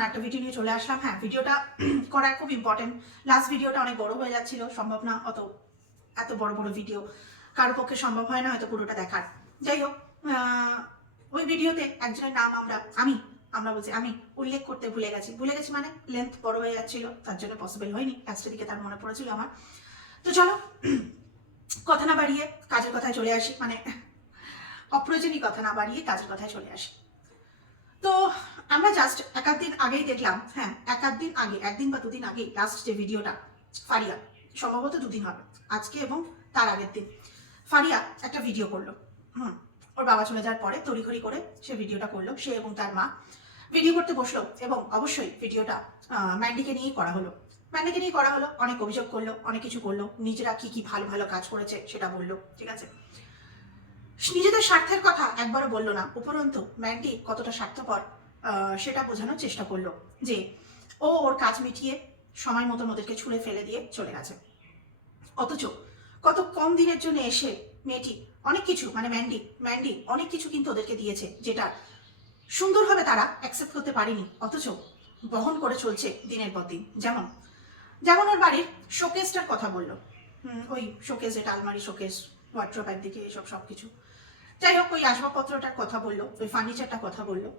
সময় একটা ভিডিও নিয়ে চলে আসলাম। হ্যাঁ, ভিডিওটা করা খুব ইম্পর্টেন্ট। লাস্ট ভিডিওটা অনেক বড় হয়ে যাচ্ছিল, সম্ভব না এত বড় বড় ভিডিও কারোর পক্ষে সম্ভব হয় না হয়তো পুরোটা দেখার। যাই হোক, ওই ভিডিওতে একজনের নাম আমরা বলছি আমি উল্লেখ করতে ভুলে গেছি মানে লেন্থ বড় হয়ে যাচ্ছিল, তার জন্য পসিবল হয়নি। লাস্টের দিকে তার মনে পড়েছিল আমার। তো চলো কথা না বাড়িয়ে কাজের কথায় চলে আসি, মানে অপ্রয়োজনীয় কথা না বাড়িয়ে কাজের কথায় চলে আসি। তো আমরা জাস্ট এক দিন আগেই দেখলাম, হ্যাঁ একদিন বা দুদিন আগে লাস্ট যে ভিডিওটা ফারিয়া, সম্ভবত দুদিন হবে, আজকে এবং তার আগের দিন ফারিয়া একটা ভিডিও করলো। ওর বাবা চলে যাওয়ার পরে তড়িঘড়ি করে সে ভিডিওটা করলো, সে এবং তার মা ভিডিও করতে বসলো এবং অবশ্যই ভিডিওটা ম্যান্ডিকে নিয়েই করা হলো। অনেক অভিযোগ করলো, অনেক কিছু করলো, নিজেরা কি কি ভালো ভালো কাজ করেছে সেটা বললো, ঠিক আছে। নিজেদের স্বার্থের কথা একবারও বললো না, উপরন্তু ম্যান্ডি কতটা স্বার্থপর সেটা বোঝানোর চেষ্টা করলো, যে ওর কাজ মিটিয়ে সময় মতন ওদেরকে ছুঁড়ে ফেলে দিয়ে চলে গেছে। অথচ কত কম দিনের জন্য এসে মেয়েটি অনেক কিছু, মানে ম্যান্ডি অনেক কিছু কিন্তু ওদেরকে দিয়েছে, যেটা সুন্দরভাবে তারা অ্যাকসেপ্ট করতে পারেনি, অথচ বহন করে চলছে দিনের পর দিন। যেমন ওর বাড়ির শোকেসটার কথা বললো, ওই শোকেস, এটা আলমারি শোকেস, ওয়ার্ড্রোব একদিকে, এসব সবকিছু। যাই হোক, ওই আসবাবপত্রটার কথা বললো, ওই ফার্নিচারটার কথা বললো,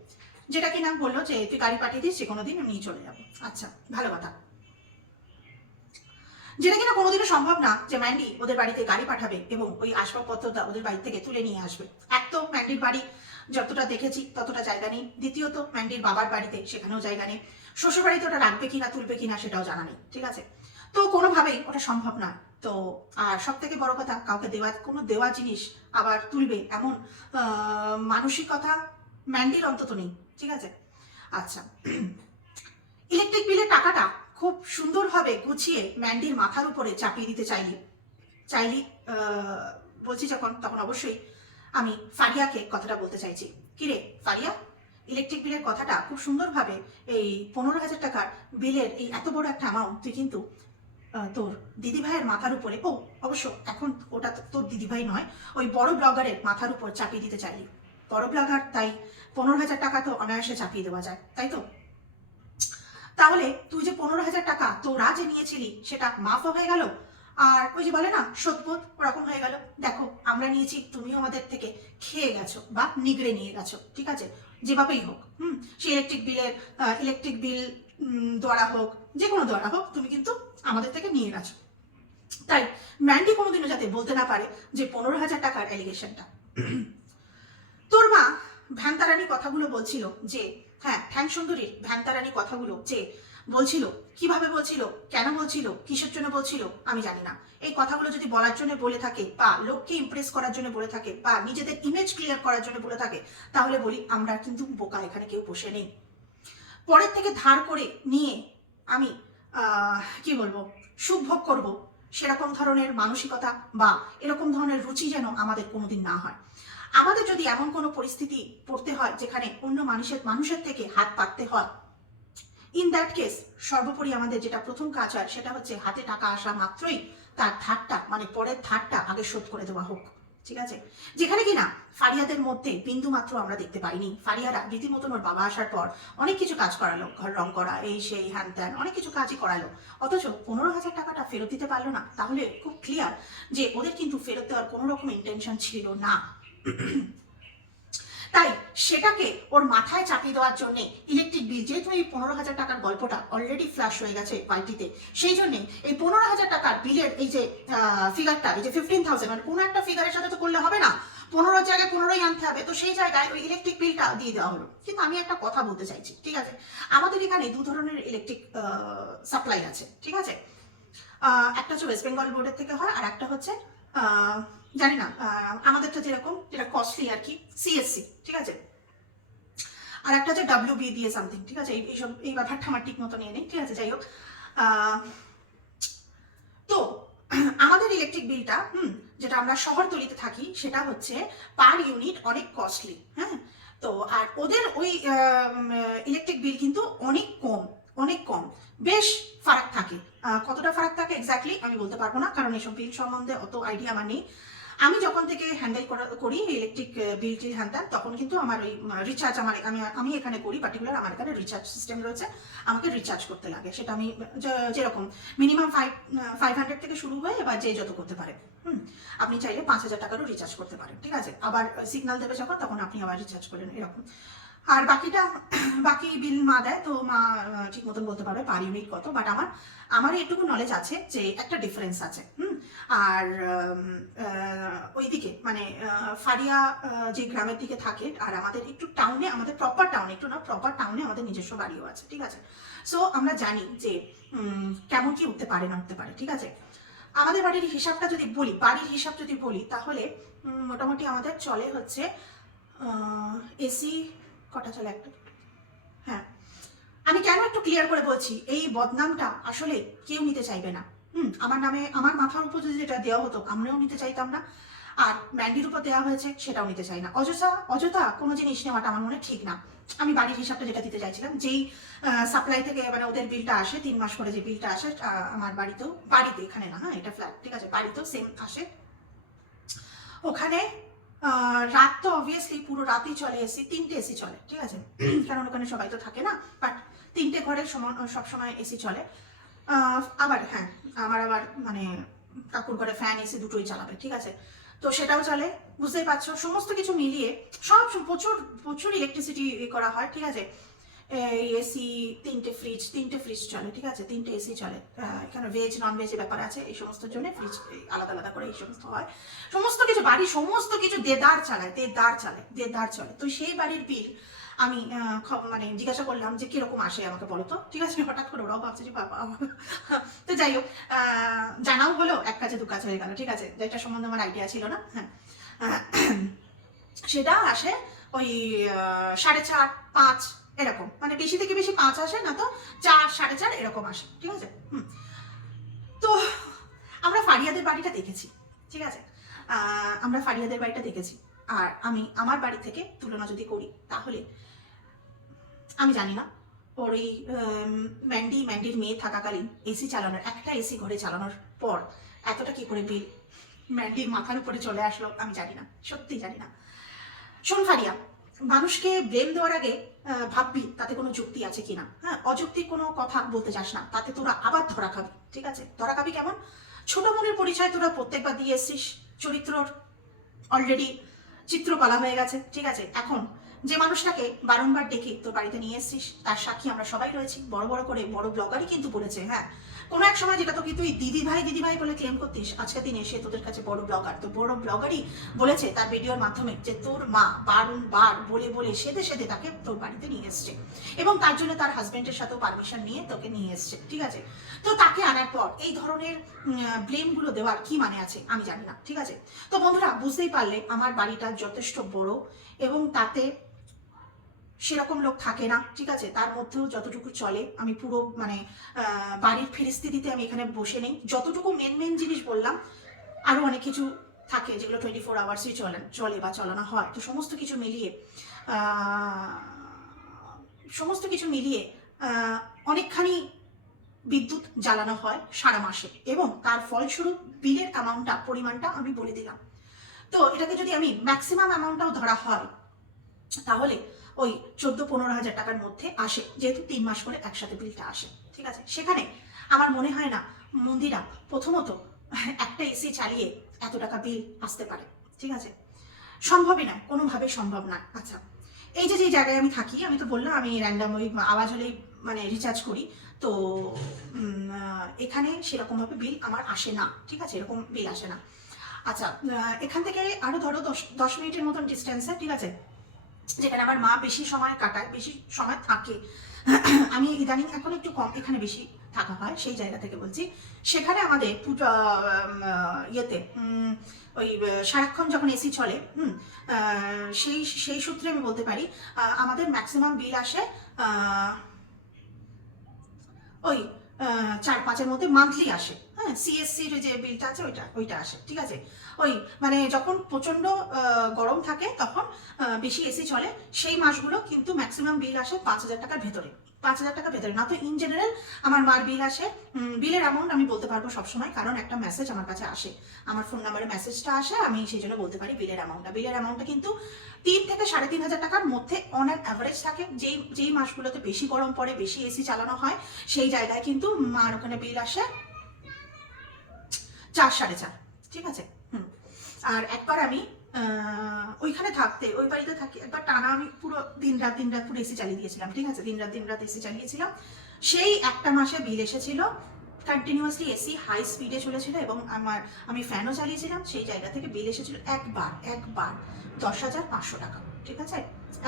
যেটা কিনা বললো যে তুই গাড়ি পাঠিয়ে দিস, যে কোনো দিন নিয়ে চলে যাবো। আচ্ছা, ভালো কথা। যেটা কিনা কোনোদিনও সম্ভব না যে ম্যান্ডি ওদের বাড়িতে গাড়ি পাঠাবে এবং ওই আসবাবপত্রটা ওদের বাড়ি থেকে তুলে নিয়ে আসবে। এক তো ম্যান্ডির বাড়ি যতটা দেখেছি ততটা জায়গা নেই, দ্বিতীয়ত ম্যান্ডির বাবার বাড়িতে সেখানেও জায়গা নেই, শ্বশুর বাড়িতে ওটা রাখবে কিনা তুলবে কিনা সেটাও জানা নেই, ঠিক আছে। তো কোনোভাবেই ওটা সম্ভব না। তো আর সব থেকে বড় কথা, কাউকে দেওয়া জিনিস আবার তুলবে এমন মানসিকতা ম্যান্ডির অন্তত নেই, ঠিক আছে। আচ্ছা, ইলেকট্রিক বিলের টাকাটা খুব সুন্দরভাবে গুছিয়ে ম্যান্ডির মাথার উপরে চাপিয়ে দিতে চাইলি বলছি যখন, তখন অবশ্যই আমি ফারিয়াকে কথাটা বলতে চাইছি। কিরে ফারিয়া, ইলেকট্রিক বিলের কথাটা খুব সুন্দরভাবে, এই 15,000 টাকার বিলের এই এত বড় একটা অ্যামাউন্ট তুই কিন্তু তোর দিদিভাইয়ের মাথার উপরে, অবশ্য এখন ওটা তোর দিদিভাই নয়, ওই বড় ব্লগারের মাথার উপর চাপিয়ে দিতে চাইলি। বড় ব্লগার, তাই 15,000 টাকা তো অনায়াসে চাপিয়ে দেওয়া যায়, তাই তো? তাহলে তুই যে 15,000 টাকা তোরা যে নিয়েছিলি সেটা মাফ হয়ে গেল, আর ওই যে বলে না শোধবোধ, ওরকম হয়ে গেল। দেখো, আমরা নিয়েছি, তুমিও আমাদের থেকে খেয়ে গেছো বা নিগড়ে নিয়ে গেছো, ঠিক আছে, যেভাবেই হোক। সে ইলেকট্রিক বিল দ্বারা হোক, যে কোনো দ্বারা হোক, তুমি কিন্তু আমাদের থেকে নিয়ে গেছো। তাই ম্যান্ডি কোনোদিনও যাতে বলতে না পারে যে 15,000 টাকার অ্যালিগেশনটা। তোর মা ভ্যানতারানি কথাগুলো বলছিল, যে হ্যাঁ, ঠ্যাং সুন্দরীর ভ্যানতারানি কথাগুলো যে বলছিল, কিভাবে বলছিল, কেন বলছিল, কিসের জন্য বলছিল আমি জানি না। এই কথাগুলো যদি বলার জন্য বলে থাকে, বা লোককে ইমপ্রেস করার জন্য বলে থাকে, বা নিজেদের ইমেজ ক্লিয়ার করার জন্য বলে থাকে, তাহলে বলি আমরা কিন্তু বোকা, এখানে কেউ বসে নেই। পরের থেকে ধার করে নিয়ে আমি কি বলবো, সুখ ভোগ করবো, সেরকম ধরনের মানসিকতা বা এরকম ধরনের রুচি যেন আমাদের কোনোদিন না হয়। আমাদের যদি এমন কোনো পরিস্থিতি পড়তে হয় যেখানে অন্য মানুষের থেকে হাত পাততে হয়, ইন দ্যাট কেস সর্বোপরি আমাদের যেটা প্রথম কাজ হয় সেটা হচ্ছে হাতে টাকা আসা মাত্রই তার ধারটা, মানে পরের ধারটা আগে শোধ করে দেওয়া হোক, ঠিক আছে। যেখানে কিনা ফারিয়াদের মধ্যে বিন্দু মাত্র আমরা দেখতে পাইনি। ফারিয়ারা রীতিমতন ওর বাবা আসার পর অনেক কিছু কাজ করালো, ঘর রং করা, এই সেই হ্যান ত্যান, অনেক কিছু কাজই করালো, অথচ 15,000 টাকাটা ফেরত দিতে পারলো না। তাহলে খুব ক্লিয়ার যে ওদের কিন্তু ফেরত দেওয়ার কোনো রকম ইন্টেনশন ছিল না। তাই সেটাকে ওর মাথায় চাপিয়ে দেওয়ার জন্য ইলেকট্রিক বিল, যেহেতু এই 15,000 টাকার গল্পটা অলরেডি ফ্ল্যাশ হয়ে গেছে পার্টিতে, সেই জন্য এই 15,000 টাকার বিলের এই যে ফিগারটা, এই যে 15,000, মানে কোনো একটা ফিগারের সাথে তো করলে হবে না, 15 জায়গায় 15ই আনতে হবে, তো সেই জায়গায় ওই ইলেকট্রিক বিলটা দিয়ে দেওয়া হলো। কিন্তু আমি একটা কথা বলতে চাইছি, ঠিক আছে, আমাদের এখানে দু ধরনের ইলেকট্রিক সাপ্লাই আছে, ঠিক আছে। একটা হচ্ছে ওয়েস্ট বেঙ্গল বোর্ডের থেকে হয়, আর একটা হচ্ছে জানি না, আমাদেরটা যেরকম, যেটা কস্টলি আর কি, সিএসসি, ঠিক আছে, আর একটা হচ্ছে WB দিয়ে সামথিং, ঠিক আছে। এই ব্যাপারটা আমার ঠিক মতো নিয়ে নেই, ঠিক আছে। যাই হোক, তো আমাদের ইলেকট্রিক বিলটা, যেটা আমরা শহরতলিতে থাকি, সেটা হচ্ছে পার ইউনিট অনেক কস্টলি, হ্যাঁ। তো আর ওদের ওই ইলেকট্রিক বিল কিন্তু অনেক কম, বেশ ফারাক থাকে। কতটা ফারাক থাকে এক্স্যাক্টলি আমি বলতে পারবো না, কারণ এসব বিল সম্বন্ধে অত আইডিয়া আমার নেই। আমি যখন থেকে হ্যান্ডেল করি ইলেকট্রিক বিল হ্যান্ডেল, তখন কিন্তু আমার ওই রিচার্জ আমি এখানে করি পার্টিকুলার, আমার এখানে রিচার্জ সিস্টেম রয়েছে, আমাকে রিচার্জ করতে লাগে। সেটা আমি যেরকম মিনিমাম 500 থেকে শুরু হয়ে এবার যে যত করতে পারে। আপনি চাইলে 5000 টাকারও রিচার্জ করতে পারেন, ঠিক আছে। আবার সিগন্যাল দেবে যখন, তখন আপনি আবার রিচার্জ করেন, এরকম। আর বাকি বিল মা দেয়, তো মা ঠিক মতন বলতে পারবে পার ইউনিট কত। বাট আমার এটুকু নলেজ আছে যে একটা ডিফারেন্স আছে। আর ওইদিকে মানে ফারিয়া যে গ্রামের দিকে থাকে, আর আমাদের একটু টাউনে, আমাদের প্রপার টাউনে, একটু না প্রপার টাউনে আমাদের নিজস্ব বাড়িও আছে, ঠিক আছে। সো আমরা জানি যে কেমন কি উঠতে পারে না উঠতে পারে, ঠিক আছে। আমাদের বাড়ির হিসাবটা যদি বলি, বাড়ির হিসাব যদি বলি, তাহলে মোটামুটি আমাদের চলে হচ্ছে এসি কটা চলে, একটা, হ্যাঁ। আমি কেন একটু ক্লিয়ার করে বলছি, এই বদনামটা আসলে কেউ নিতে চাইবে না। আমার নামে, আমার মাথার উপর যদি যেটা দেওয়া হতো, আমরাও নিতে চাইতাম না। আর ম্যান্ডির উপর দেওয়া হয়েছে, সেটাও নিতে চাই না। অযথা কোনো জিনিস নেওয়াটা আমার মনে ঠিক না। আমি বাড়ির হিসাবটা যেটা দিতে চাইছিলাম, যেই সাপ্লাই থেকে মানে ওদের বিলটা আসে 3 মাস করে, যে বিলটা আসে আমার বাড়িতে এখানে না, হ্যাঁ এটা ফ্ল্যাট, ঠিক আছে, বাড়িতেও সেম আসে। ওখানে রাত তো অবভিয়াসলি পুরো রাতই চলে, এসি 3টে এসি চলে, ঠিক আছে। কারণ ওখানে সবাই তো থাকে না, বাট 3টে ঘরে সবসময় এসি চলে। আবার হ্যাঁ, আবার মানে কাকুর ঘরে ফ্যান এসি দুটোই চালাবে, ঠিক আছে। তো সেটাও চলে, বুঝতেই পারছো। সমস্ত কিছু মিলিয়ে প্রচুর প্রচুর ইলেকট্রিসিটি করা হয়, ঠিক আছে। এসি, 3টে ফ্রিজ চলে, ঠিক আছে, 3টে এসি চলে। এখানে ভেজ নন ভেজের ব্যাপার আছে, এই সমস্ত জন্য ফ্রিজ আলাদা আলাদা করে এই সমস্ত হয়। সমস্ত কিছু বাড়ির সমস্ত কিছু দেদার চলে। তো সেই বাড়ির বিল আমি মানে জিজ্ঞাসা করলাম যে কিরকম আসে আমাকে বলো তো, ঠিক আছে। হঠাৎ করে ওরাও ভাবছে যে বাবা। তো যাই হোক, জানাও হলো, এক কাজে দু কাজ হয়ে গেল, ঠিক আছে। যেটা সম্বন্ধে আমার আইডিয়া ছিল না, হ্যাঁ। সেটা আসে ওই 4.5 5 এরকম, মানে বেশি থেকে বেশি 5 আসে না, তো 4 4.5 এরকম আসে, ঠিক আছে। তো আমরা ফারিয়াদের বাড়িটা দেখেছি, ঠিক আছে। আমরা ফারিয়াদের বাড়িটা দেখেছি, আর আমি আমার বাড়ি থেকে তুলনা যদি করি, তাহলে আমি জানি না ওর এই ম্যান্ডির মেয়ে থাকাকালীন এসি চালানোর, একটা এসি ঘরে চালানোর পর এতটা কি করে বিল ম্যান্ডির মাথার উপরে চলে আসলো, আমি জানি না, সত্যি জানি না। শোন ফারিয়া, মানুষকে ব্লেম দেওয়ার আগে ভাববি তাতে কোনো যুক্তি আছে কিনা। হ্যাঁ, অযৌক্তিক কোনো কথা বলতে যাস না, তাতে তোরা আবার ধরা খাবি, ঠিক আছে। ধরা খাবি কেমন? ছোট মনের পরিচয় তোরা প্রত্যেকবার দিয়ে এসছিস, চরিত্রর অলরেডি চিত্রকলা হয়ে গেছে, ঠিক আছে। এখন যে মানুষটাকে বারংবার ডেকে তোর বাড়িতে নিয়ে এসছিস, তার সাক্ষী আমরা সবাই রয়েছি। বড় বড় করে বড় ব্লগারই কিন্তু বলেছে, হ্যাঁ, কোনো এক সময় যেটা তোকে তুই দিদি ভাই বলে ক্লেম করতিস, আজকের দিনে এসে তোদের কাছে বড় ব্লগার। তো বড় ব্লগারই বলেছে তার ভিডিওর মাধ্যমে যে তোর মা বারংবার বলে সেদে তাকে তোর বাড়িতে নিয়ে এসছে, এবং তার জন্য তার হাজবেন্ডের সাথেও পারমিশন নিয়ে তোকে নিয়ে এসছে, ঠিক আছে। তো তাকে আনার পর এই ধরনের ব্লেমগুলো দেওয়ার কি মানে আছে আমি জানি না, ঠিক আছে। তো বন্ধুরা, বুঝতেই পারলে আমার বাড়িটা যথেষ্ট বড়, এবং তাতে সেরকম লোক থাকে না, ঠিক আছে। তার মধ্যেও যতটুকু চলে, আমি পুরো মানে বাড়ির পরিস্থিতিতে আমি এখানে বসে নেই। যতটুকু মেন জিনিস বললাম, আরো অনেক কিছু থাকে যেগুলো 24 আওয়ার্সই চলে বা চালানো হয়। তো সমস্ত কিছু মিলিয়ে অনেকখানি বিদ্যুৎ জ্বালানো হয় সারা মাসে, এবং তার ফলস্বরূপ বিলের পরিমাণটা আমি বলে দিলাম। তো এটাকে যদি আমি ম্যাক্সিমাম অ্যামাউন্টটাও ধরা হয়, তাহলে ওই 14-15 হাজার টাকার মধ্যে আসে, যেহেতু 3 মাস করে একসাথে বিলটা আসে, ঠিক আছে। সেখানে আমার মনে হয় না মন্দিরা প্রথমত একটা এসি চালিয়ে এত টাকা বিল আসতে পারে, ঠিক আছে। সম্ভবই না, কোনোভাবে সম্ভব না। আচ্ছা, এই যে জায়গায় আমি থাকি, আমি তো বললাম আমি র্যান্ডাম ওই আওয়াজ হলেই মানে রিচার্জ করি। তো এখানে সেরকমভাবে বিল আমার আসে না, ঠিক আছে, এরকম বিল আসে না। আচ্ছা, এখান থেকে আরো ধরো 10 মিনিটের মতন ডিস্টেন্সে, ঠিক আছে, যেখানে আমার মা বেশি সময় কাটায়, বেশি সময় থাকে। আমি ইদানিং এখন একটু কম এখানে বেশি থাকা হয়, সেই জায়গা থেকে বলছি। সেখানে আমাদের ইয়েতে ওই সারাক্ষণ যখন এসি চলে, সেই সূত্রে আমি বলতে পারি আমাদের ম্যাক্সিমাম বিল আসে ওই 4-5-এর মধ্যে মান্থলি আসে। হ্যাঁ, সিএসসির যে বিলটা আছে ওইটা আসে, ঠিক আছে। ওই মানে যখন প্রচন্ড গরম থাকে তখন বেশি এসি চলে, সেই মাসগুলো কিন্তু ম্যাক্সিমাম বিল আসে 5,000 টাকার ভেতরে, 5,000 টাকা ভেতরে না। তো ইন জেনারেল আমার মার বিল আসে, বিলের অ্যামাউন্ট আমি বলতে পারবো সবসময়, কারণ একটা মেসেজ আমার কাছে আসে, আমার ফোন নাম্বারে মেসেজটা আসে, আমি সেই জন্য বলতে পারি বিলের অ্যামাউন্টটা কিন্তু 3 থেকে 3,500 টাকার মধ্যে অন অ্যান অ্যাভারেজ থাকে। যেই মাসগুলোতে বেশি গরম পড়ে, বেশি এসি চালানো হয়, সেই জায়গায় কিন্তু মার ওখানে বিল আসে 4, 4.5, ঠিক আছে। আর একবার আমি ওইখানে থাকতে, ওই বাড়িতে থাকি, একবার টানা আমি পুরো দিন রাত পুরো এসি চালিয়ে দিয়েছিলাম, ঠিক আছে, দিন রাত এসি চালিয়েছিলাম। সেই একটা মাসে বিল এসেছিল কন্টিনিউয়াসলি, এসি হাই স্পিডে চলেছিল এবং আমি ফ্যানও চালিয়েছিলাম, সেই জায়গা থেকে বিল এসেছিল একবার 10,500 টাকা, ঠিক আছে,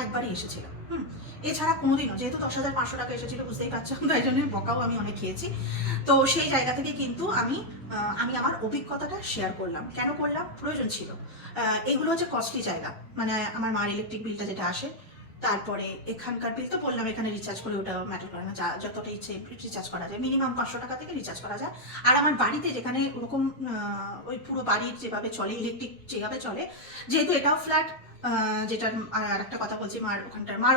একবারই এসেছিল। এছাড়া কোনোদিনও, যেহেতু 10,500 টাকা এসেছিল বুঝতেই পারছো, তাই জন্য বকাও আমি অনেক খেয়েছি। তো সেই জায়গা থেকে কিন্তু আমি আমার অভিজ্ঞতাটা শেয়ার করলাম। কেন করলাম? প্রয়োজন ছিল। এগুলো হচ্ছে কস্টলি জায়গা, মানে আমার মার ইলেকট্রিক বিলটা যেটা আসে, তারপরে এখানকার বিল তো বললাম, এখানে রিচার্জ করে ওটা ম্যাটার করে না, যতটা ইচ্ছে রিচার্জ করা যায়, মিনিমাম 500 টাকা থেকে রিচার্জ করা যায়। আর আমার বাড়িতে যেখানে ওরকম ওই পুরো বাড়ির যেভাবে চলে, ইলেকট্রিক যেভাবে চলে, যেহেতু এটাও ফ্ল্যাট, যেটার আর একটা কথা বলছি, মার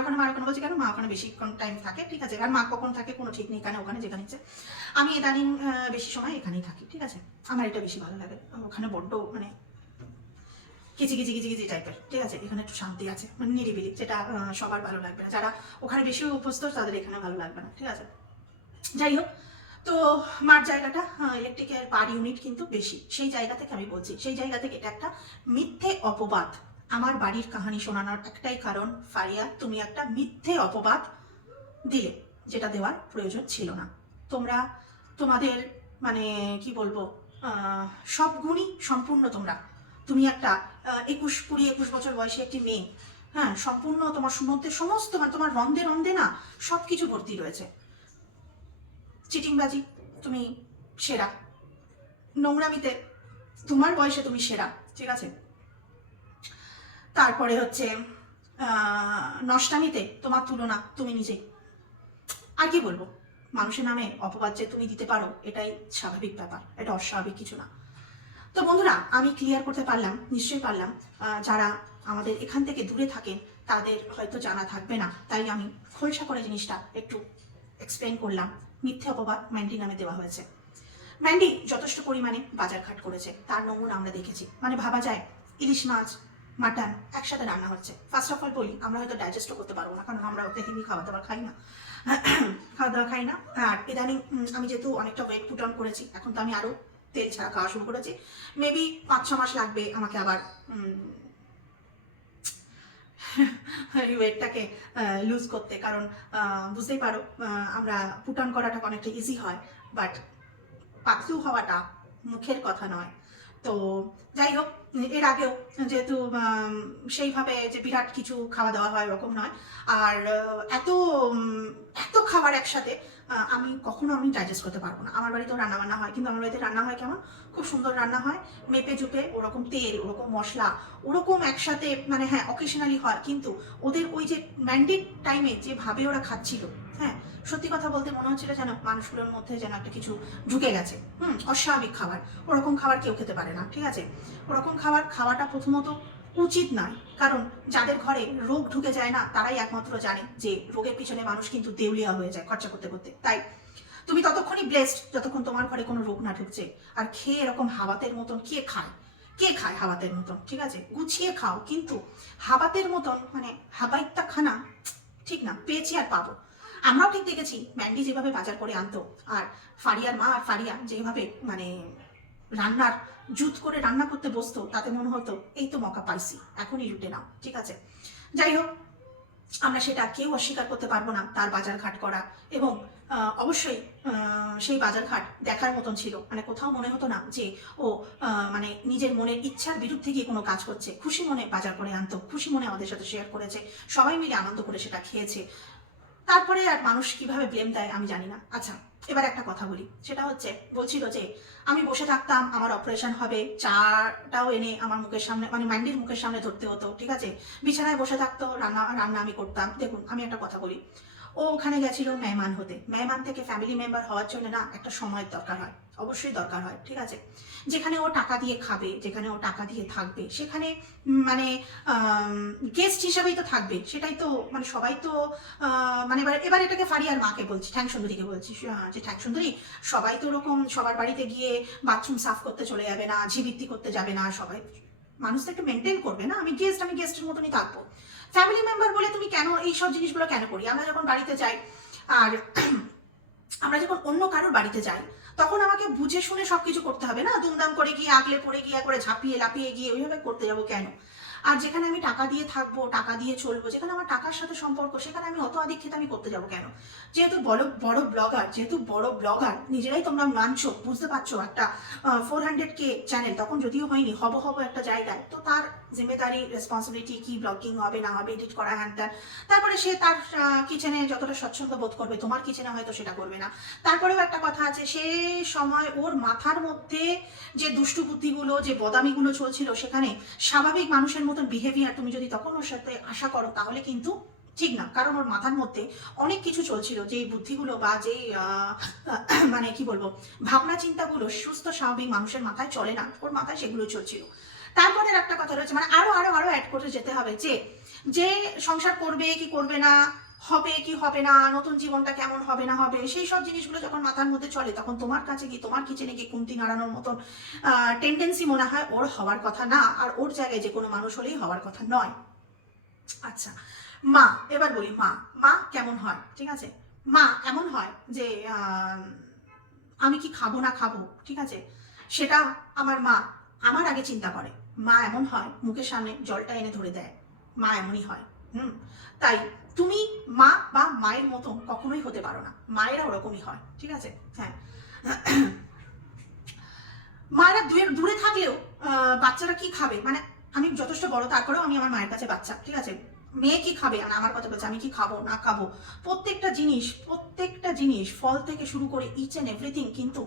ওখানে বলছি কেন, মা ওখানে বেশিক্ষণ টাইম থাকে, ঠিক আছে, আর মা কখন থাকে কোনো ঠিক নেই, এখানে ওখানে যেখানে ইচ্ছে। আমি ইদানিং বেশি সময় এখানেই থাকি, ঠিক আছে, আমার এটা বেশি ভালো লাগে। ওখানে বড্ড মানে কিচি টাইপের, ঠিক আছে, এখানে একটু শান্তি আছে, মানে নিরিবিলি, যেটা সবার ভালো লাগবে না, যারা ওখানে বেশি অভ্যস্ত তাদের এখানে ভালো লাগবে না, ঠিক আছে। যাই হোক, তো মার জায়গাটা ইলেকট্রিকের পার ইউনিট কিন্তু বেশি, সেই জায়গা থেকে আমি বলছি, সেই জায়গা থেকে এটা একটা মিথ্যে অপবাদ। আমার বাড়ির কাহিনী শোনানোর একটাই কারণ, ফারিয়া তুমি একটা মিথ্যে অপবাদ দিলে, যেটা দেওয়ার প্রয়োজন ছিল না। তোমরা তোমাদের মানে কি বলবো, সব গুণই সম্পূর্ণ তুমি একটা 21 বছর বয়সী একটি মেয়ে, হ্যাঁ, সম্পূর্ণ তোমার মধ্যে সমস্ত, মানে তোমার রন্ধে না সব কিছু ভর্তি রয়েছে। চিটিংবাজি তুমি সেরা, নোংরামিতে তোমার বয়সে তুমি সেরা, ঠিক আছে, তারপরে হচ্ছে নষ্টামিতে তোমার তুলনা তুমি নিজে। আর কি বলবো, মানুষের নামে অপবাদ যে তুমি দিতে পারো, এটাই স্বাভাবিক ব্যাপার, এটা অস্বাভাবিক কিছু না। তো বন্ধুরা, আমি ক্লিয়ার করতে পারলাম, নিশ্চয়ই পারলাম। যারা আমাদের এখান থেকে দূরে থাকেন তাদের হয়তো জানা থাকবে না, তাই আমি খোলসা করে জিনিসটা একটু এক্সপ্লেন করলাম। মিথ্যে অপবাদ ম্যান্ডি নামে দেওয়া হয়েছে। ম্যান্ডি যথেষ্ট পরিমাণে বাজারঘাট করেছে, তার নমুনা আমরা দেখেছি। মানে ভাবা যায় ইলিশ মাছ, মাটন একসাথে রান্না হচ্ছে। ফার্স্ট অফ অল বলি, আমরা হয়তো ডাইজেস্টও করতে পারবো না, কারণ আমরা ওতে হেভি খাওয়া দাওয়া খাই না। আর ইদানিং আমি যেহেতু অনেকটা ওয়েট পুট অন করেছি, এখন তো আমি আরো তেল ছাড়া খাওয়া শুরু করেছি। মেবি 5-6 মাস লাগবে আমাকে আবার ওয়েটটাকে লুজ করতে, কারণ বুঝতেই পারো আমরা পুট অন করাটা অনেকটা ইজি হয়, বাট পাতলু হওয়াটা মুখের কথা নয়। তো যাই হোক, এর আগেও যেহেতু সেইভাবে যে বিরাট কিছু খাওয়া দাওয়া হয় ওরকম নয়, আর এত খাবার একসাথে আমি কখনো ডাইজেস্ট করতে পারবো না। আমার বাড়িতেও রান্না বান্না হয়, কিন্তু আমার বাড়িতে রান্না হয় কেমন, খুব সুন্দর রান্না হয়, মেপে জুপে, ওরকম তেল, ওরকম মশলা, ওরকম একসাথে, মানে হ্যাঁ অকেশনালি হয়, কিন্তু ওদের ওই যে ম্যান্ডেট টাইমে যেভাবে ওরা খাচ্ছিল, হ্যাঁ সত্যি কথা বলতে মনে হচ্ছিল যেন মানুষগুলোর মধ্যে যেন একটা কিছু ঢুকে গেছে। অস্বাভাবিক খাবার, ওরকম খাবার কেউ খেতে পারে না, ঠিক আছে। ওরকম খাবার খাওয়াটা প্রথমত উচিত নয়, কারণ যাদের ঘরে রোগ ঢুকে যায় না, তারাই একমাত্র জানে যে রোগের পিছনে মানুষ কিন্তু দেউলিয়া হয়ে যায় খরচা করতে করতে। তাই তুমি ততক্ষণই ব্লেসড যতক্ষণ তোমার ঘরে কোনো রোগ না ঢুকছে। আর খেয়ে এরকম হাওয়াতের মতন কে খায় হাওয়াতের মতন, ঠিক আছে, গুছিয়ে খাও, কিন্তু হাবাতের মতন মানে হাবাইত্যা খানা ঠিক না। পেয়েছি আর পাবো। আমরাও ঠিক দেখেছি ম্যান্ডি যেভাবে বাজার করে আনতো, আর ফারিয়ার মা আর ফারিয়া যেভাবে মানে রান্নার জুত করে রান্না করতে বসতো, তাতে মনে হতো এই তো মকা পাইছি, এখনই লুটে নাও, ঠিক আছে। যাই হোক, আমরা সেটা কেউ অস্বীকার করতে পারবো না, তার বাজারঘাট করা, এবং অবশ্যই সেই বাজারঘাট দেখার মতন ছিল। মানে কোথাও মনে হতো না যে ও মানে নিজের মনের ইচ্ছার বিরুদ্ধে গিয়ে কোনো কাজ করছে। খুশি মনে বাজার করে আনতো, খুশি মনে আমাদের সাথে শেয়ার করেছে, সবাই মিলে আনন্দ করে সেটা খেয়েছে। তারপরে আর মানুষ কিভাবে ব্লেম দেয় আমি জানি না। আচ্ছা, এবার একটা কথা বলি, সেটা হচ্ছে বলছিল যে আমি বসে থাকতাম, আমার অপারেশন হবে, চাটাও এনে আমার মুখের সামনে, মানে ম্যান্ডির মুখের সামনে ধরতে হতো, ঠিক আছে, বিছানায় বসে থাকতো, রান্না আমি করতাম। দেখুন, আমি একটা কথা বলি, ও ও ওখানে গেছিল মেহমান হতে, মেহমান থেকে ফ্যামিলি মেম্বার হওয়ার জন্য না একটা সময়ের দরকার হয়, অবশ্যই দরকার হয়, ঠিক আছে। যেখানে ও টাকা দিয়ে খাবে, যেখানে ও টাকা দিয়ে থাকবে, সেখানে মানে গেস্ট হিসাবেই তো থাকবে, সেটাই তো মানে সবাই তো মানে এবার এটাকে ফারিয়ার মাকে বলছি, ঠ্যাং সুন্দরীকে বলছি, যে ঠ্যাং সুন্দরী, সবাই তো ওরকম সবার বাড়িতে গিয়ে বাথরুম সাফ করতে চলে যাবে না, ঝিবিত্তি করতে যাবে না, সবাই মানুষ তো একটু মেনটেন করবে না। আমি গেস্টের মতনই থাকবো। ফ্যামিলি মেম্বার বলে তুমি কেন এই সব জিনিসগুলো কেন করি? আমরা যখন বাড়িতে যাই আর আমরা যখন অন্য কারোর বাড়িতে যাই, তখন আমাকে বুঝে শুনে সবকিছু করতে হবে না, দুমদাম করে গিয়ে আগলে পড়ে গিয়ে করে ঝাঁপিয়ে লাপিয়ে গিয়ে ওইভাবে করতে যাবো কেন? আর যেখানে আমি টাকা দিয়ে থাকবো, টাকা দিয়ে চলবো, যেখানে আমার টাকার সাথে সম্পর্ক, সেখানে আমি অত আদিক্ষেত আমি করতে যাবো কেন? যেহেতু বড় ব্লগার নিজেরাই তোমরা মানছো, বুঝতে পারছো, একটা 400K চ্যানেল, তখন যদিও হয়নি, হব একটা জায়গায়, তো তার জিম্মেদারি রেসপন্সিবিলিটি কি, ব্লগিং হবে না হবে, এডিট করা, হ্যান ত্যান। তারপরে সে তার কিচেনে যতটা স্বচ্ছন্দ বোধ করবে, তোমার কিচেনে হয়তো সেটা করবে না। তারপরেও একটা কথা আছে, সে সময় ওর মাথার মধ্যে যে দুষ্টু বুদ্ধিগুলো, যে বদামিগুলো চলছিল, সেখানে স্বাভাবিক মানুষের মতন বিহেভিয়ার তুমি যদি তখন ওর সাথে আশা করো, তাহলে কিন্তু ঠিক না। কারণ ওর মাথার মধ্যে অনেক কিছু চলছিল, যে বুদ্ধিগুলো বা যে মানে কি বলবো, ভাবনা চিন্তাগুলো সুস্থ স্বাভাবিক মানুষের মাথায় চলে না, ওর মাথায় সেগুলো চলছিল। তারপরে একটা কথা রয়েছে, মানে আরো আরো আরো অ্যাড করে যেতে হবে, যে যে সংসার করবে কি করবে না, হবে কি হবে না, নতুন জীবনটা কেমন হবে না হবে, সেই সব জিনিসগুলো যখন মাথার মধ্যে চলে, তখন তোমার কাছে কি, তোমার কিচেনে গিয়ে কুন্তি নাড়ানোর মতন টেন্ডেন্সি মনে হয় ওর হওয়ার কথা না, আর ওর জায়গায় যে কোনো মানুষ হলেই হওয়ার কথা নয়। আচ্ছা, মা, এবার বলি মা কেমন হয়, ঠিক আছে। মা এমন হয় যে আমি কি খাবো না খাবো, ঠিক আছে, সেটা আমার মা আমার আগে চিন্তা করে। মা এমন হয় মুখের সামনে জলটা এনে ধরে দেয়, মা এমনই হয়। তাই তুমি মা বা মায়ের মতো কখনোই হতে পারো না, মায়েরা ওরকমই হয়, ঠিক আছে। হ্যাঁ, মায়েরা দূরে থাকলেও বাচ্চারা কি খাবে, মানে আমি যথেষ্ট বড়, তারপরেও আমি আমার মায়ের কাছে বাচ্চা, ঠিক আছে। মেয়ে কি খাবে, আমার কথা বলছে, আমি কি খাবো না খাবো, প্রত্যেকটা জিনিস ফল থেকে শুরু করে ইচ অ্যান্ড এভরিথিং কিন্তু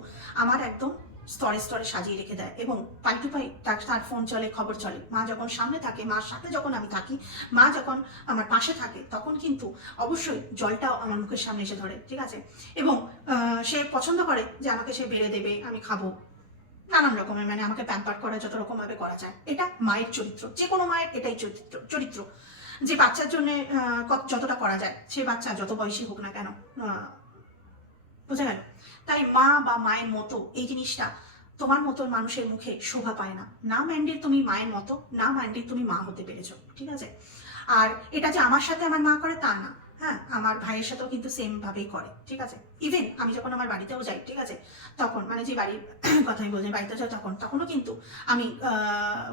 আমার একদম স্তরে স্তরে সাজিয়ে রেখে দেয়, এবং পাই টু পাই তার ফোন চলে, খবর চলে। মা যখন সামনে থাকে, মার সাথে যখন আমি থাকি, মা যখন আমার পাশে থাকে, তখন কিন্তু অবশ্যই জলটাও আমার মুখের সামনে এসে ধরে, ঠিক আছে। এবং সে পছন্দ করে যে আমাকে সে বেড়ে দেবে, আমি খাবো, নানান রকমের, মানে আমাকে প্যাম্পার করা যত রকম ভাবে করা যায়। এটা মায়ের চরিত্র, যে কোনো মায়ের এটাই চরিত্র, যে বাচ্চার জন্য যতটা করা যায়, সে বাচ্চা যত বয়সী হোক না কেন, বোঝা গেল। তাই মা বা মায়ের মতো এই জিনিসটা তোমার মতো মানুষের মুখে শোভা পায় না। না ম্যান্ডির তুমি মায়ের মতো, না ম্যান্ডির তুমি মা হতে পেরেছো, ঠিক আছে। আর এটা যে আমার সাথে আমার মা করে তা না, হ্যাঁ, আমার ভাইয়ের সাথেও কিন্তু সেম ভাবেই করে, ঠিক আছে। ইভেন আমি যখন আমার বাড়িতেও যাই, ঠিক আছে, তখন মানে যে বাড়ির কথা আমি বলছি, বাড়িতে যাই, তখনও কিন্তু আমি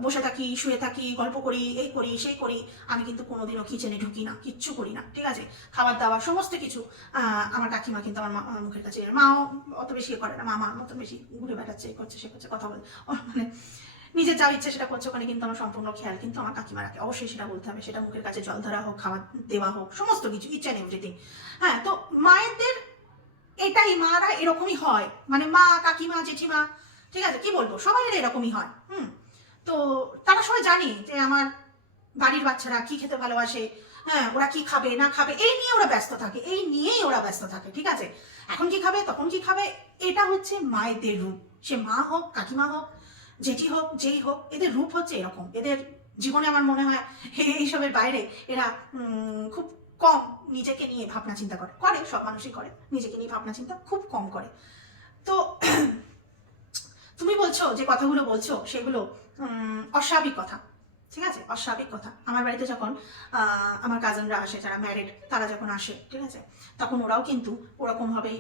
বসে থাকি, শুয়ে থাকি, গল্প করি, এই করি সেই করি, আমি কিন্তু কোনোদিনও কিচেনে ঢুকি না, কিচ্ছু করি না, ঠিক আছে। খাবার দাবার সমস্ত কিছু আমার কাকিমা কিন্তু আমার মুখের কাছে, মাও অত বেশি করে না, মামার মতো বেশি ঘুরে বেড়াচ্ছে, করছে, সে করছে, কথা বলে, মানে নিজের যা ইচ্ছে সেটা করছে, ওখানে কিন্তু আমার সম্পূর্ণ খেয়াল কিন্তু আমার কাকিমা রাখে, অবশ্যই সেটা বলতে হবে, সেটা মুখের কাছে জল ধরা হোক, খাবার দেওয়া হোক, সমস্ত কিছু ইচ অ্যান্ড এভরিথিং। হ্যাঁ, তো মায়েদের এটাই, মারা এরকমই হয়, মানে মা, কাকিমা, জেঠিমা, ঠিক আছে, কি বলবো, সবাই এরকমই হয়। তো তারা সবাই জানি যে আমার বাড়ির বাচ্চারা কি খেতে ভালোবাসে, হ্যাঁ, ওরা কি খাবে না খাবে, এই নিয়ে ওরা ব্যস্ত থাকে, এই নিয়েই ওরা ব্যস্ত থাকে, ঠিক আছে। এখন কি খাবে, তখন কি খাবে, এটা হচ্ছে মায়েদের রূপ। সে মা হোক, কাকিমা হোক, যেটি হোক, যেই হোক, এদের রূপ হচ্ছে এরকম। এদের জীবনে আমার মনে হয় এইসবের বাইরে এরা খুব কম নিজেকে নিয়ে ভাবনা চিন্তা করে, সব মানুষই করে, নিজেকে নিয়ে ভাবনা চিন্তা খুব কম করে। তো তুমি বলছো যে কথাগুলো বলছো সেগুলো অস্বাভাবিক কথা, ঠিক আছে, অস্বাভাবিক কথা। আমার বাড়িতে যখন আমার কাজিনরা আসে, যারা ম্যারিড, তারা যখন আসে, ঠিক আছে, তখন ওরাও কিন্তু ওরকম ভাবেই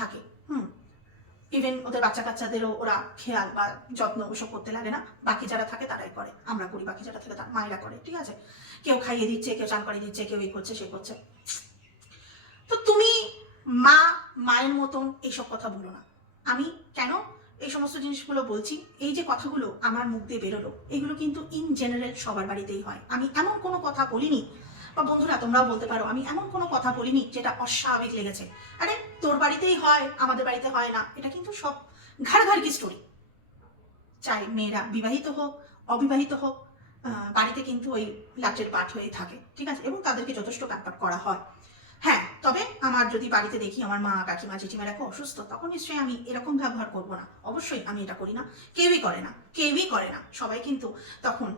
থাকে। ইভেন ওদের বাচ্চা কাচ্চাদেরও ওরা খেয়াল বা যত্ন ওসব করতে লাগে না, বাকি যারা থাকে তারাই করে, আমরা করি, বাকি যারা থাকে তার মায়েরা করে, ঠিক আছে। কেউ খাইয়ে দিচ্ছে, কেউ চান করিয়ে দিচ্ছে, কেউ এই করছে সে করছে। তো তুমি মায়ের মতন এইসব কথা বলো না। আমি কেন এই সমস্ত জিনিসগুলো বলছি, এই যে কথাগুলো আমার মুখ দিয়ে বেরোলো, এগুলো কিন্তু ইন জেনারেল সবার বাড়িতেই হয়। আমি এমন কোনো কথা বলিনি, বা বন্ধুরা তোমরাও বলতে পারো, আমি এমন কোনো কথা বলিনি যেটা অস্বাভাবিক লেগেছে। আরে তোর বাড়িতেই হয়, আমাদের বাড়িতে হয় না, এটা কিন্তু সব ঘাড় কি স্টোরি। চাই মেয়েরা বিবাহিত হোক, অবিবাহিত হোক, বাড়িতে কিন্তু ওই লাটের পাঠ হয়ে থাকে, ঠিক আছে, এবং তাদেরকে যথেষ্ট প্যাম্পার করা হয়। হ্যাঁ, তবে আমার যদি বাড়িতে দেখি আমার মা কাকিমা জেঠিমারা খুব অসুস্থ, তখন নিশ্চয়ই আমি এরকম ব্যবহার করব না। অবশ্যই আমি এটা করি না, কেউই করে না, কেউই করে না। সবাই কিন্তু তখন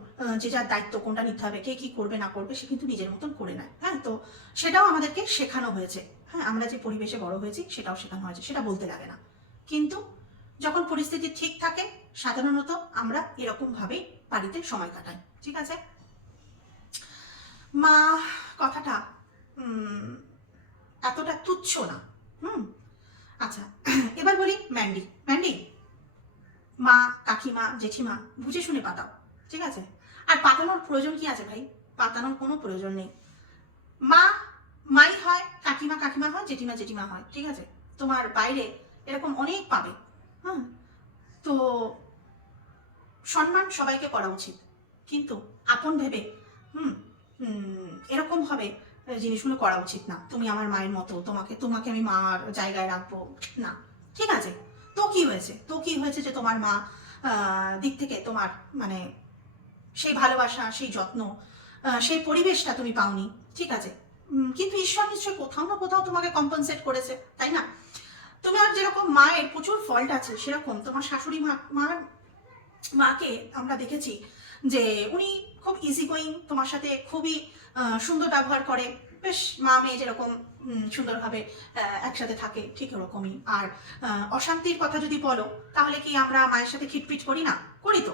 যে যার দায়িত্ব কোনটা নিতে হবে, কে কি করবে না করবে, সে কিন্তু নিজের মতন করে নেয়। হ্যাঁ, তো সেটাও আমাদেরকে শেখানো হয়েছে। হ্যাঁ, আমরা যে পরিবেশে বড় হয়েছি সেটাও শেখানো হয়েছে, সেটা বলতে লাগে না। কিন্তু যখন পরিস্থিতি ঠিক থাকে সাধারণত আমরা এরকম ভাবেই বাড়িতে সময় কাটাই। ঠিক আছে, মা কথাটা এতটা তুচ্ছ না। আচ্ছা, এবার বলি ম্যান্ডি। ম্যান্ডি, মা কাকিমা জেঠিমা বুঝে শুনে পাতাও, ঠিক আছে? আর পাতানোর প্রয়োজন কি আছে ভাই? পাতানোর কোনো প্রয়োজন নেই। মা মাই হয়, কাকিমা কাকিমা হয়, জেঠিমা জেঠিমা হয়, ঠিক আছে? তোমার বাইরে এরকম অনেক পাবে। হ্যাঁ, তো সম্মান সবাইকে করা উচিত, কিন্তু আপন ভেবে এরকম ভাবে জিনিসগুলো করা উচিত না। তুমি আমার মায়ের মতো, তোমাকে তোমাকে আমি মার জায়গায় রাখবো না, ঠিক আছে? তো কি হয়েছে, তো কি হয়েছে যে তোমার মা দিক থেকে তোমার মানে সেই ভালোবাসা, সেই যত্ন, সেই পরিবেশটা তুমি পাওনি, ঠিক আছে? কিন্তু ঈশ্বর নিশ্চয়ই কোথাও না কোথাও তোমাকে কম্পেনসেট করেছে, তাই না? তোমার যেরকম মায়ের প্রচুর ফল্ট আছে, সেরকম তোমার শাশুড়ি মাকে আমরা দেখেছি যে উনি খুব ইজি গোয়িং, তোমার সাথে খুবই সুন্দর ব্যবহার করে। বেশ মা মেয়ে যেরকম সুন্দরভাবে একসাথে থাকে, ঠিক ওরকমই। আর অশান্তির কথা যদি বলো, তাহলে কি আমরা মায়ের সাথে খিটপিট করি না? করি তো।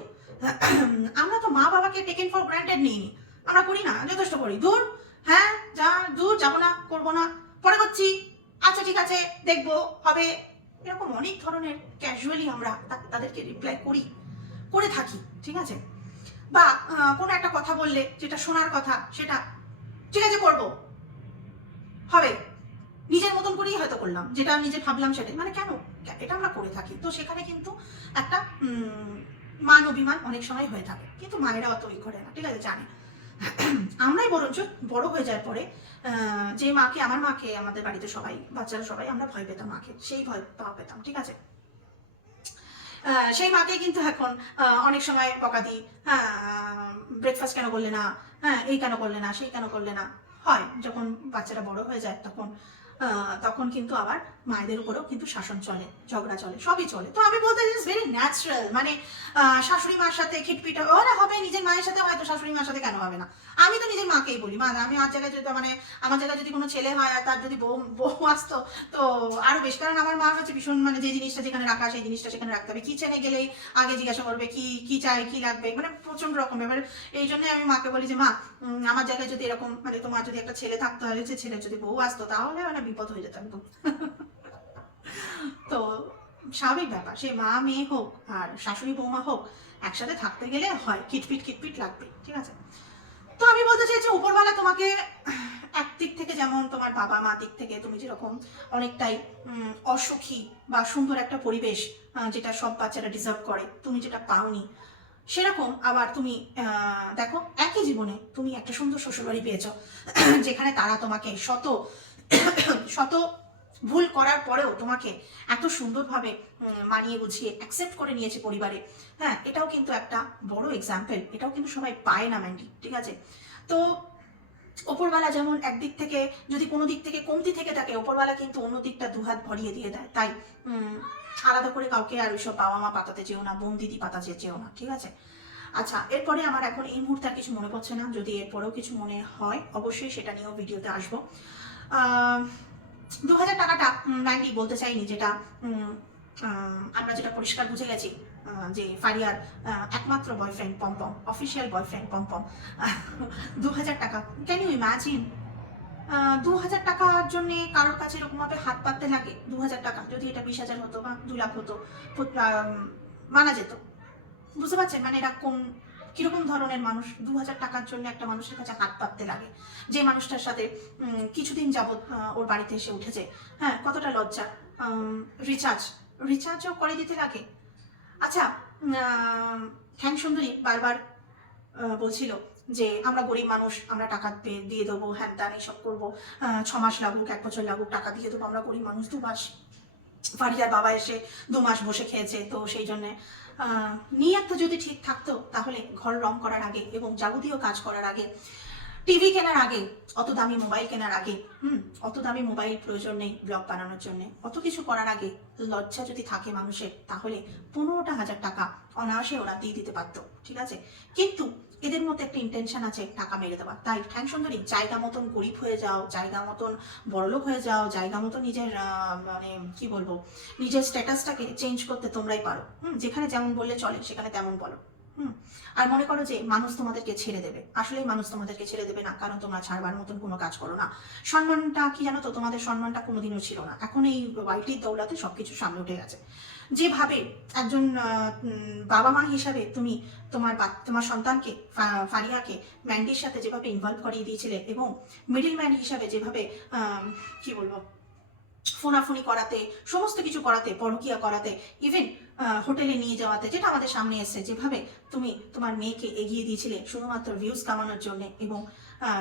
আমরা তো মা বাবাকে টেকেন ফর গ্রান্টেড নিইনি, আমরা করি না, যথেষ্ট করি। দূর, হ্যাঁ যা, দূর, যাবো না, করবো না, পরে করছি, আচ্ছা ঠিক আছে, দেখবো, হবে, এরকম অনেক ধরনের ক্যাজুয়ালি আমরা তাদেরকে রিপ্লাই করে থাকি, ঠিক আছে? বা কোনো একটা কথা বললে, যেটা শোনার কথা, সেটা ঠিক আছে করবো, হবে, নিজের মতন করেই হয়তো করলাম, যেটা নিজে ভাবলাম সেটাই, মানে কেন? এটা আমরা করে থাকি। তো সেখানে কিন্তু একটা মান অভিমান অনেক সময় হয়ে থাকে, কিন্তু মায়েরা অত ওই করে না, ঠিক আছে, জানে। আমরাই বরঞ্চ বড় হয়ে যাওয়ার পরে যে মাকে, আমার মাকে, আমাদের বাড়িতে সবাই, বাচ্চারা সবাই আমরা ভয় পেতাম মাকে, সেই ভয় পাওয়া পেতাম, ঠিক আছে? সেই মাকে কিন্তু এখন অনেক সময় বকা দিই। হ্যাঁ, ব্রেকফাস্ট কেন করলে না, হ্যাঁ এই কেন করলে না, সেই কেন করলে না, হয়। যখন বাচ্চারা বড় হয়ে যায় তখন কিন্তু আবার মায়েদের উপরেও কিন্তু শাসন চলে, ঝগড়া চলে, সবই চলে। তো আমি বলতে ইটস ভেরি ন্যাচারাল। মানে শাশুড়ি মার সাথে খিটপিট ওরা হবে, নিজের মায়ের সাথে হয়তো, শাশুড়ি মার সাথে কেন হবে না? আমি তো নিজের মাকেই বলি, মা আমি আমার জায়গায় যদি, মানে আমার জায়গায় যদি কোনো ছেলে হয় আর তার যদি বউ আসতো, তো আরো বেশ। কারণ আমার মা হচ্ছে ভীষণ, মানে যে জিনিসটা যেখানে রাখা সেই জিনিসটা সেখানে রাখতে হবে। কিচেনে গেলেই আগে জিজ্ঞাসা করবে কি চাই, কি লাগবে, মানে প্রচন্ড রকম। এবার এই জন্য আমি মাকে বলি যে মা, আমার জায়গায় যদি এরকম, মানে তোমার যদি একটা ছেলে থাকতো, আর যে ছেলে যদি বউ আসতো, তাহলে মানে বিপদ হয়ে যেত একদম। তো স্বাভাবিক ব্যাপার, সে মা মেয়ে হোক আর শাশুড়ি বৌমা হোক, একসাথে থাকতে গেলে হয় খিটপিট লাগবে, ঠিক আছে? তো আমি বলতে চাইছি, উপরওয়ালা তোমাকে একদিক থেকে, যেমন তোমার বাবা মা দিক থেকে তুমি যেরকম অনেকটাই অসুখী বা সুন্দর একটা পরিবেশ, যেটা সব বাচ্চারা ডিজার্ভ করে, তুমি যেটা পাওনি, সেরকম আবার তুমি দেখো একই জীবনে তুমি একটা সুন্দর শ্বশুরবাড়ি পেয়েছ, যেখানে তারা তোমাকে শত শত ভুল করার পরেও তোমাকে এত সুন্দরভাবে মানিয়ে গুছিয়ে অ্যাকসেপ্ট করে নিয়েছে পরিবারে। হ্যাঁ, এটাও কিন্তু একটা বড় এক্সাম্পল, এটাও কিন্তু সবাই পায় না ম্যান্ডি, ঠিক আছে? তো ওপরওয়ালা যেমন একদিক থেকে যদি কোনো দিক থেকে কমতি থেকে থাকে, ওপরওয়ালা কিন্তু অন্য দিকটা দুহাত ভরিয়ে দিয়ে দেয়। তাই আলাদা করে কাউকে আর ওইসব বাবা মা পাতাতে চেও না, বোন দিদি পাতাতে চেও না, ঠিক আছে? আচ্ছা, এরপরে আমার এখন এই মুহূর্তে আর কিছু মনে পড়ছে না। যদি এরপরেও কিছু মনে হয় অবশ্যই সেটা নিয়েও ভিডিওতে আসবো। 2000 টাকাটা ম্যান্ডি বলতে চাইনি, যেটা আমরা যেটা পরিষ্কার বুঝে গেছি, যে ফারিয়ার একমাত্র বয়ফ্রেন্ড পম্পম, অফিসিয়াল বয়ফ্রেন্ড পম্পম, 2000 টাকা, ক্যান ইউ ইম্যাজিন? 2000 টাকার জন্য কারোর কাছে এরকম ভাবে হাত পাততে লাগে? 2000 টাকা, যদি এটা 20,000 হতো বা 2 লাখ হতো, মানা যেত। বুঝতে পারছেন মানে এরা কিরকম ধরনের মানুষ? 2000 টাকার জন্য একটা মানুষের কাছে হাত পাততে লাগে, যে মানুষটার সাথে কিছুদিন যাবৎ ওর বাড়িতে এসে উঠেছে। হ্যাঁ, কতটা লজ্জা। রিচার্জও করে দিতে লাগে। আচ্ছা, ঠ্যাং সুন্দরী বারবার বলছিল যে আমরা গরিব মানুষ, আমরা টাকা দিয়ে দেবো, হ্যান ত্যান এইসব করবো, 6 মাস লাগুক, 1 বছর লাগুক, টাকা দিয়ে দেবো, আমরা গরিব মানুষ। 2 মাস ফারিয়ার বাবা এসে 2 মাস বসে খেয়েছে, তো সেই জন্যে নিয়ত যদি ঠিক থাকতো, তাহলে ঘর রং করার আগে এবং যাবতীয় কাজ করার আগে টিভি কেনার আগে, অত দামি মোবাইল কেনার আগে, অত দামি মোবাইল প্রয়োজন নেই ব্লগ বানানোর জন্য। অত কিছু করার আগে লজ্জা যদি থাকে মানুষের, তাহলে 15,000 টাকা অনায়াসে ওরা দিয়ে দিতে পারতো, ঠিক আছে? কিন্তু এদের মধ্যে একটা ইন্টেনশন আছে টাকা মেরে দেওয়া। তাই ঠ্যাং সুন্দরী, জায়গা মতন গরিব হয়ে যাও, জায়গা মতন বড়লোক হয়ে যাও, জায়গা মতো নিজের মানে কি বলবো, নিজের স্ট্যাটাসটাকে চেঞ্জ করতে তোমরাই পারো। যেখানে যেমন বললে চলে সেখানে তেমন বলো। আর মনে করো যে মানুষ তোমাদেরকে ছেড়ে দেবে, আসলেই মানুষ তোমাদেরকে ছেড়ে দেবে না, কারণ তোমরা ছাড়বার মতন কোনো কাজ করো না। সম্মানটা কি জানো তো, তোমাদের সম্মানটা কোনোদিনও ছিল না, এখন এই ওয়াইটির দৌলাতে সবকিছু সামনে উঠে গেছে। যেভাবে একজন বাবা মা হিসাবে তুমি তোমার সন্তানকে, ফারিয়াকে ম্যান্ডির সাথে যেভাবে ইনভলভ করিয়ে দিয়েছিলে, এবং মিডল ম্যান হিসাবে যেভাবে কি বলবো, ফোনাফুনি করাতে, সমস্ত কিছু করাতে, পরকিয়া করাতে, ইভেন হোটেলে নিয়ে যাওয়াতে, যেটা আমাদের সামনে এসেছে, যেভাবে তুমি তোমার মেয়েকে এগিয়ে দিয়েছিলে শুধুমাত্র ভিউজ কামানোর জন্য এবং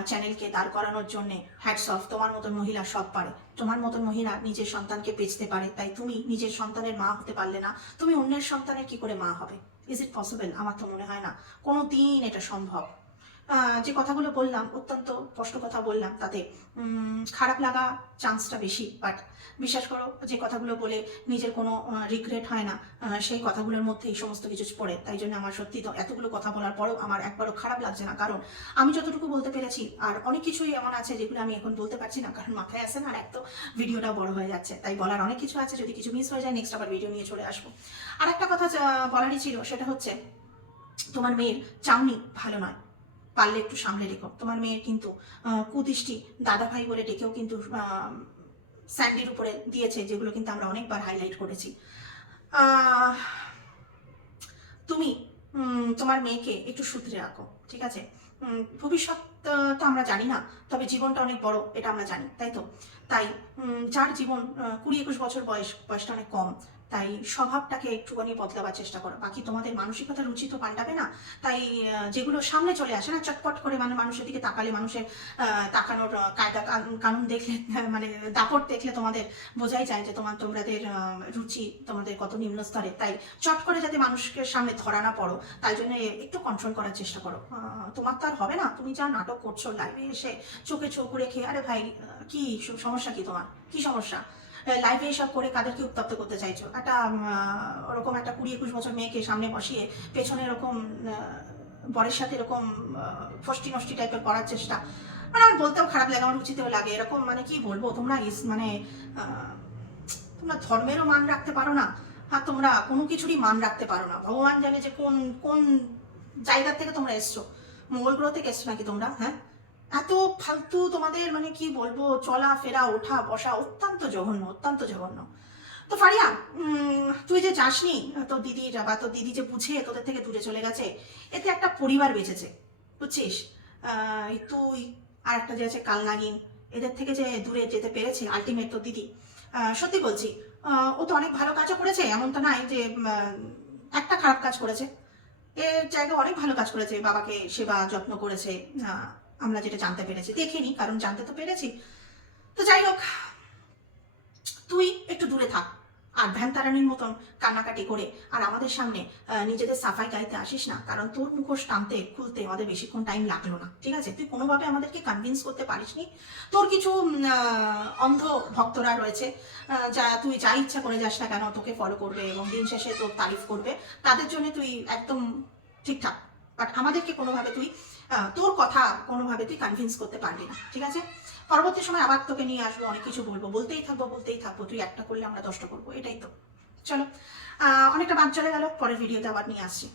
চ্যানেলকে দাঁড় করানোর জন্য, হ্যাটস অফ। তোমার মতন মহিলা সব পারে, তোমার মতন মহিলা নিজের সন্তানকে বেচতে পারে, তাই তুমি নিজের সন্তানের মা হতে পারলে না, তুমি অন্যের সন্তানের কি করে মা হবে? Is it possible? আমার তো মনে হয় না কোনো দিন এটা সম্ভব। যে কথাগুলো বললাম, অত্যন্ত কষ্ট কথা বললাম, তাতে খারাপ লাগা চান্সটা বেশি, বাট বিশ্বাস করো যে কথাগুলো বলে নিজের কোনো রিগ্রেট হয় না, সেই কথাগুলোর মধ্যে এই সমস্ত কিছু পড়ে। তাই জন্য আমার সত্যি তো এতগুলো কথা বলার পরেও আমার একবারও খারাপ লাগছে না, কারণ আমি যতটুকু বলতে পেরেছি, আর অনেক কিছুই এমন আছে যেগুলো আমি এখন বলতে পারছি না, কারণ মাথায় আসে না, আর এক তো ভিডিওটা বড় হয়ে যাচ্ছে, তাই বলার অনেক কিছু আছে। যদি কিছু মিস হয়ে যায়, নেক্সট আবার ভিডিও নিয়ে চলে আসবো। আর একটা কথা বলারই ছিল, সেটা হচ্ছে তোমার মেয়ের চাউনি ভালো নয়, পারলে একটু সামলে রেখো। তোমার মেয়ের কিন্তু কুদৃষ্টি দাদা ভাই বলে ডেকেও কিন্তু স্যান্ডির উপরে দিয়েছে, যেগুলো কিন্তু আমরা অনেকবার হাইলাইট করেছি। তুমি তোমার মেয়েকে একটু শুধরে রাখো, ঠিক আছে? ভবিষ্যৎ তো আমরা জানি না, তবে জীবনটা অনেক বড় এটা আমরা জানি, তাই তো? তাই যার জীবন 20-21 বছর বয়সটা অনেক কম, তাই স্বভাবটাকে একটুখানি বদলাবার চেষ্টা করো। বাকি তোমাদের মানসিকতা রুচি তো পাল্টাবে না, তাই যেগুলো সামনে চলে আসে না চটপট করে, মানে মানুষের দিকে তাকালে, মানুষের তাকানোর কায়দা কানুন দেখলে, মানে দাপট দেখলে তোমাদের বোঝাই যায় যে তোমাদের রুচি তোমাদের কত নিম্ন স্তরে। তাই চট করে যাতে মানুষকে সামনে ধরা না পড়ো, তাই জন্য একটু কন্ট্রোল করার চেষ্টা করো। তোমার তো আর হবে না, তুমি যা নাটক করছো লাইভে এসে চোখে চোখ রেখে, আরে ভাই কি সমস্যা, কি তোমার কি সমস্যা? লাইভে এসব করে কাদেরকে উত্তপ্ত করতে চাইছো? একটা ওরকম একটা 20-21 বছর মেয়েকে সামনে বসিয়ে পেছনে এরকম বরের সাথে এরকম ফষ্টি নষ্টি টাইপের করার চেষ্টা, মানে আমার বলতেও খারাপ লাগে, আমার উচিতও লাগে এরকম, মানে কি বলবো, তোমরা মানে তোমরা ধর্মেরও মান রাখতে পারো না, আর তোমরা কোনো কিছুরই মান রাখতে পারো না। ভগবান জানে যে কোন কোন জায়গা থেকে তোমরা এসছো, মঙ্গল গ্রহ থেকে এসছো নাকি তোমরা? হ্যাঁ, এত ফালতু তোমাদের, মানে কি বলবো, চলা ফেরা ওঠা বসা অত্যন্ত জঘন্য, অত্যন্ত জঘন্য। তো ফারিয়া, তুই যে যাসনি, তোর দিদি বা তোর দিদি যে বুঝে তোদের থেকে দূরে চলে গেছে, এতে একটা পরিবার বেঁচেছে, বুঝছিস? তুই আর একটা যে আছে কালনাগিন, এদের থেকে যে দূরে যেতে পেরেছে আলটিমেট তোর দিদি। সত্যি বলছি, ও তো অনেক ভালো কাজও করেছে, এমন তো নাই যে একটা খারাপ কাজ করেছে, এর জায়গায় অনেক ভালো কাজ করেছে, বাবাকে সেবা যত্ন করেছে, আমরা যেটা জানতে পেরেছি, দেখিনি, কারণ জানতে তো পেরেছি। তো যাই হোক, তুই একটু দূরে থাক, আর ভ্যানতারানির মতন কান্নাকাটি করে আর আমাদের সামনে নিজেদের সাফাই গাইতে আসিস না, কারণ তোর মুখোশ টানতে খুলতে আমাদের বেশিক্ষণ টাইম লাগলো না, ঠিক আছে? তুই কোনোভাবে আমাদেরকে কনভিন্স করতে পারিসনি। তোর কিছু অন্ধ ভক্তরা রয়েছে, যা তুই যা ইচ্ছা করে যাস না কেন তোকে ফলো করবে এবং দিন শেষে তোর তারিফ করবে, তাদের জন্য তুই একদম ঠিকঠাক, বাট আমাদেরকে কোনোভাবে তুই তোর কথা কোনোভাবে তুই কনভিন্স করতে পারবি না, ঠিক আছে? পরবর্তী সময় আবার তোকে নিয়ে আসবো, অনেক কিছু বলবো, বলতেই থাকবো, তুই একটা করলে আমরা 10টা করবো, এটাই তো। চলো, অনেকটা বাদ চলে গেল, পরের ভিডিওতে আবার নিয়ে আসছি।